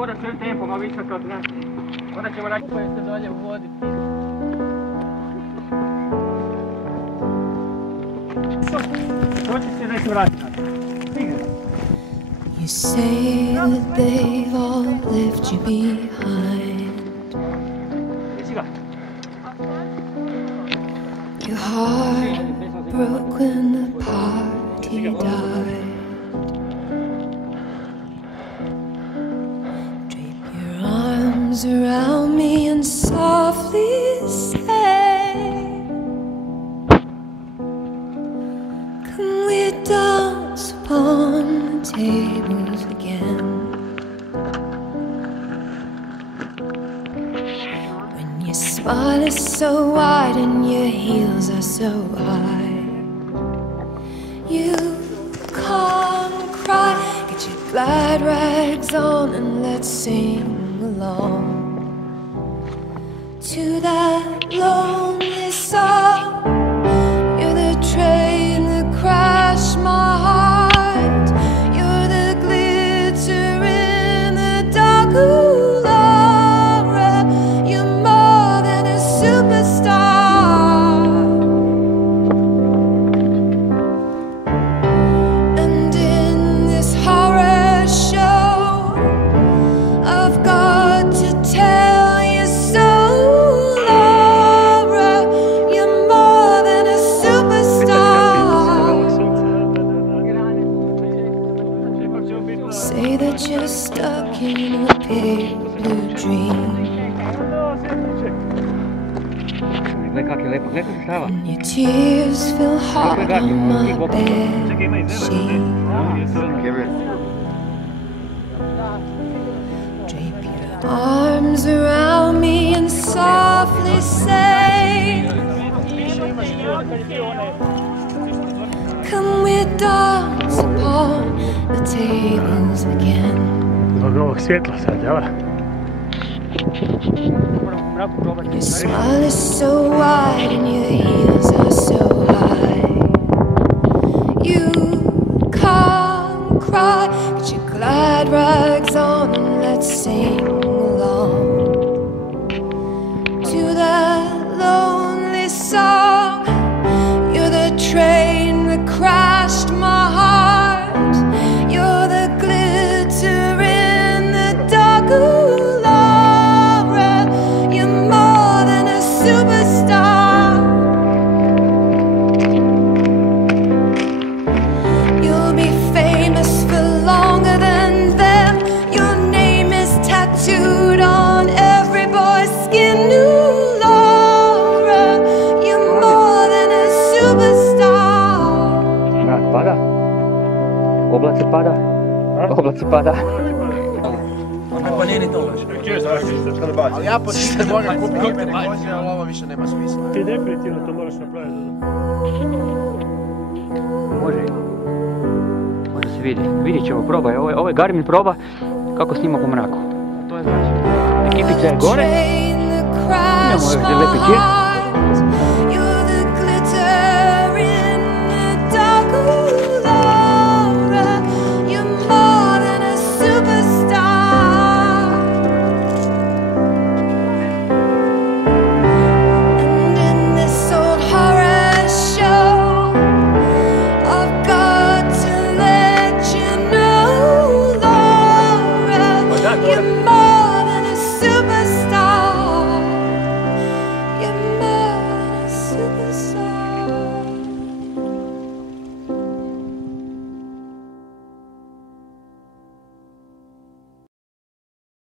hodat svojim tempom, a vi sad kao znaš. Onda ćemo raditi koje ste dolje u vodi. Hoće se da se vrati. You say that they've all left you behind. Your heart broke when the party died. Drape your arms around me and softly say, can we dance upon the tables again? When your smile is so wide and your heels are so high, you can't cry. Get your glad rags on and let's sing along to that lonely song. You're the train that crashed my heart. You're the glitter in the dark. Ooh, Laura, you're more than a superstar. And in this horror show, I've got to tell you so. Laura, you're more than a superstar. Say that you're stuck in a pale blue dream. And your tears feel hard on my bed sheet. Drape your arms around me and softly say, can we dance upon the tables again? Ovog svjetla sad, jel? Your smile is so wide and your heels are so high. You can't cry. Get your glad rags on and let's sing along to that lonely song. You're the train that crashed my heart. You're the glitter in the dark. Ooh, Laura, you're more than a superstar. You'll be famous for longer than them. Your name is tattooed on every boy's skin. Ooh, Laura, you're more than a superstar. Mrak pada. Oblaci pada. Oblaci pada. Pa nije ni to. Ali ja počinjem moram kupiti opet kođe, ali ovo više nema smisla. Ti definitivno to moraš napraviti. Može se vidi. Vidjet ćemo, probaj. Ovo je Garmin proba kako snima po mraku. To je znači. Ekipica je gore. Imamo još gdje lepi čir. You're the glitter in the dark. Ooh, Laura, you're more than a superstar. And in this old horror show, I've got to let you know, Laura, you're more than a superstar. You're more than a superstar.